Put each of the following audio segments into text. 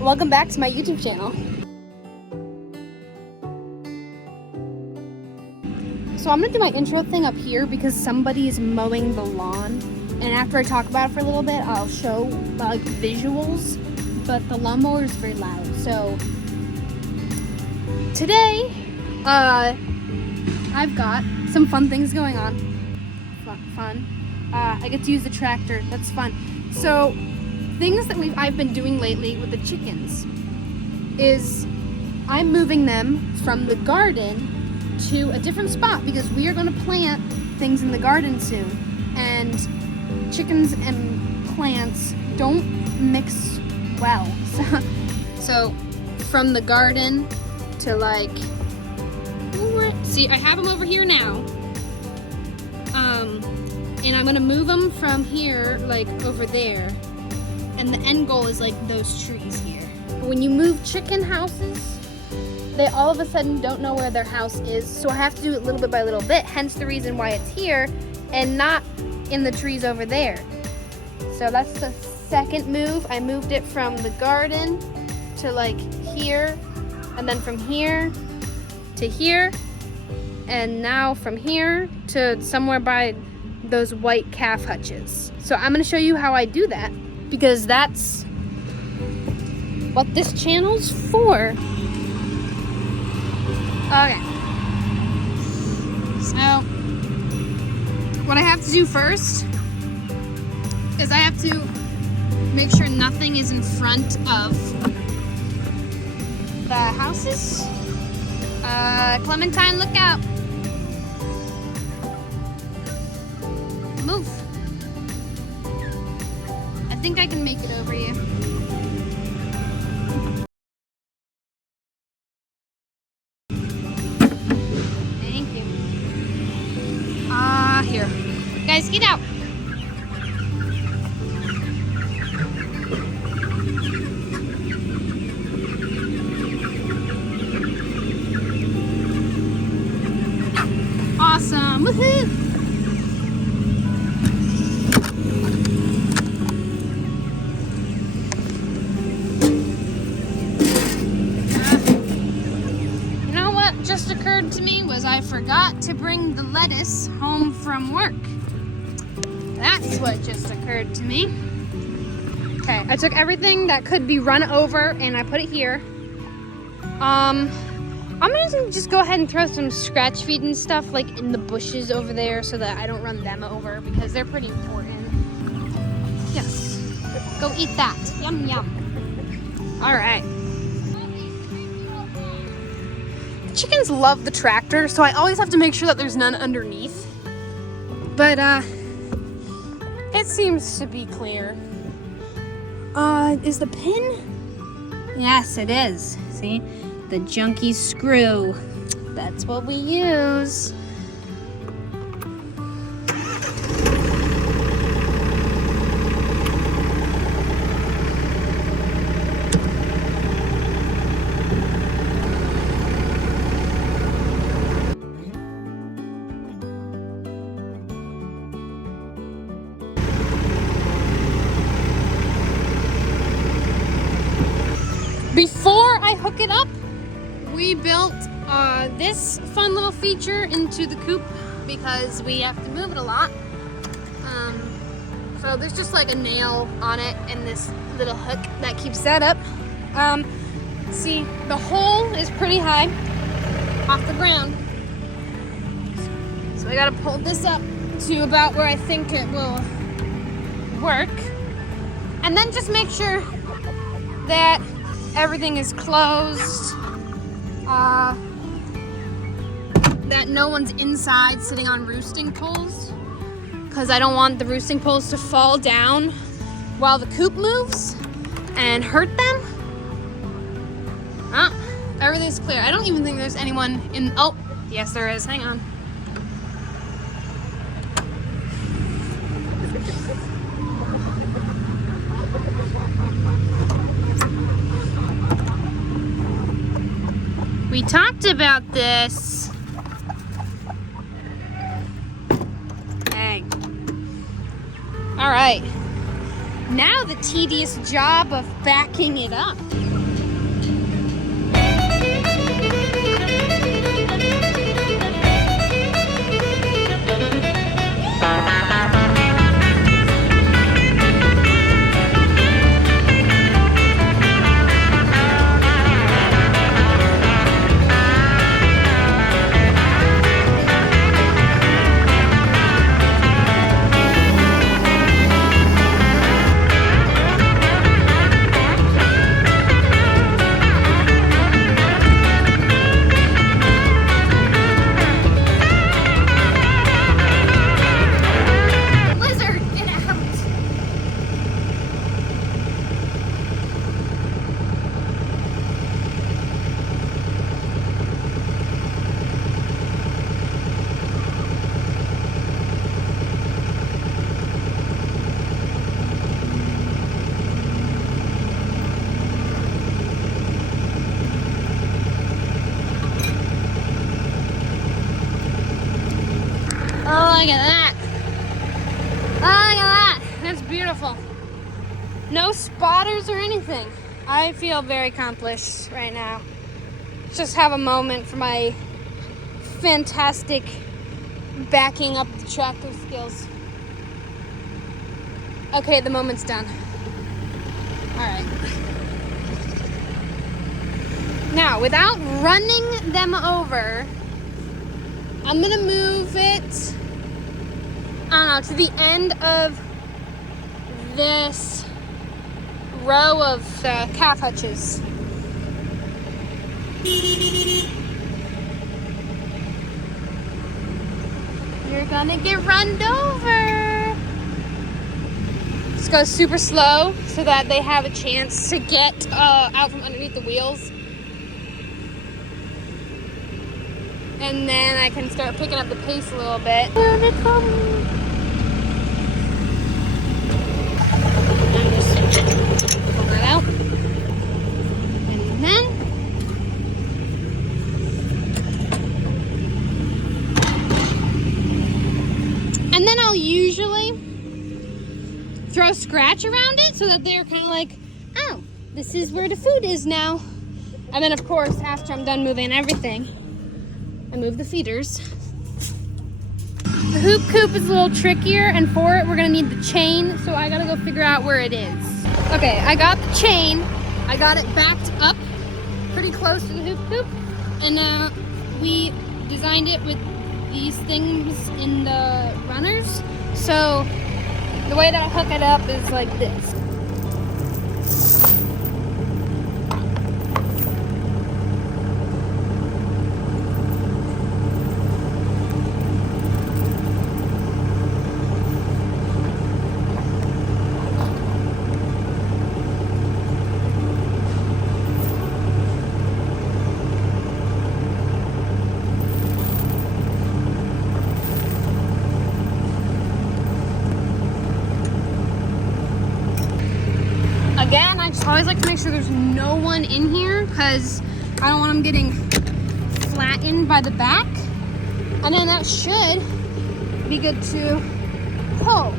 Welcome back to my YouTube channel. So I'm gonna do my intro thing up here because somebody is mowing the lawn, and after I talk about it for a little bit, I'll show like visuals, but the lawnmower is very loud. So today, I've got some fun things going on. Fun. I get to use the tractor. That's fun. So things that I've been doing lately with the chickens is I'm moving them from the garden to a different spot because we are going to plant things in the garden soon, and chickens and plants don't mix well. So from the garden to like, see, I have them over here now, and I'm gonna move them from here like over there, and the end goal is like those trees here. But when you move chicken houses, they all of a sudden don't know where their house is, so I have to do it little bit by little bit, hence the reason why it's here and not in the trees over there. So that's the second move. I moved it from the garden to like here, and then from here to here, and now from here to somewhere by those white calf hutches. So I'm gonna show you how I do that because that's what this channel's for. Okay, so what I have to do first is I have to make sure nothing is in front of the houses. Clementine, look out. Move. I think I can make it over you. Here. Guys, get out. Awesome. Woohoo! You know what just occurred to me was I forgot to bring the lettuce home from work. That's what just occurred to me. Okay, I took everything that could be run over and I put it here. I'm gonna just go ahead and throw some scratch feed and stuff like in the bushes over there so that I don't run them over because they're pretty important. Yes, go eat that. Yum, yum. All right. Chickens love the tractor, so I always have to make sure that there's none underneath. But it seems to be clear. Is the pin? Yes, it is. See? The junky screw. That's what we use. Before I hook it up, we built this fun little feature into the coop because we have to move it a lot. So there's just like a nail on it and this little hook that keeps that up. See, the hole is pretty high off the ground. So I gotta pull this up to about where I think it will work. And then just make sure that everything is closed, that no one's inside sitting on roosting poles, because I don't want the roosting poles to fall down while the coop moves and hurt them. Everything's clear. I don't even think there's anyone in, oh, yes there is, hang on. We talked about this. Dang. All right. Now the tedious job of backing it up. Look at that. Look at that. That's beautiful. No spotters or anything. I feel very accomplished right now. Just have a moment for my fantastic backing up the tractor skills. Okay, the moment's done. All right. Now, without running them over, I'm gonna move it, I don't know, to the end of this row of calf hutches. You're gonna get runned over. Just go super slow so that they have a chance to get out from underneath the wheels. And then I can start picking up the pace a little bit. Here they come. And just pull that out. And then I'll usually throw scratch around it so that they're kind of like, oh, this is where the food is now. And then of course, after I'm done moving everything, I move the feeders. The hoop coop is a little trickier, and for it, we're gonna need the chain, so I gotta go figure out where it is. Okay, I got the chain. I got it backed up pretty close to the hoop coop, and we designed it with these things in the runners. So the way that I hook it up is like this. Again, I just always like to make sure there's no one in here because I don't want them getting flattened by the back. And then that should be good to pull.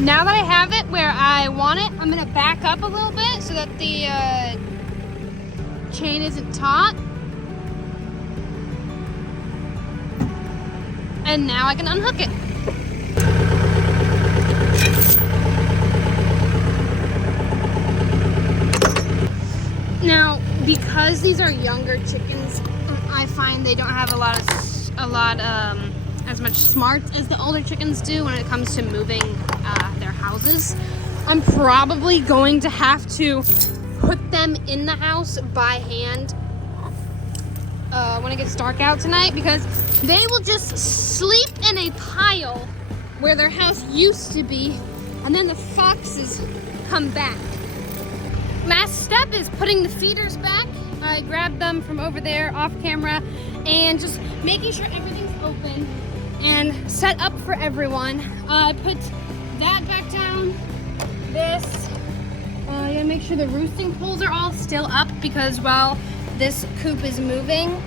Now that I have it where I want it, I'm gonna back up a little bit so that the chain isn't taut. And now I can unhook it. Now, because these are younger chickens, I find they don't have as much smarts as the older chickens do when it comes to moving their houses. I'm probably going to have to put them in the house by hand when it gets dark out tonight, because they will just sleep in a pile where their house used to be, and then the foxes come back. Last step is putting the feeders back. I grabbed them from over there off camera and just making sure everything's open and set up for everyone. I put that back down, this. I gotta make sure the roosting poles are all still up because while this coop is moving,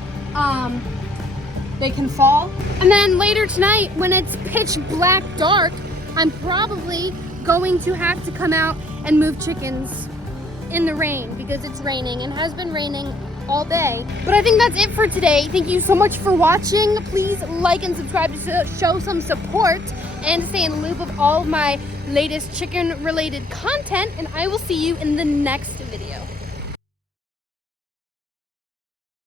they can fall. And then later tonight, when it's pitch black dark, I'm probably going to have to come out and move chickens in the rain because it's raining and has been raining all day. But I think that's it for today. Thank you so much for watching. Please like and subscribe to show some support and to stay in the loop of all of my latest chicken related content, and I will see you in the next video.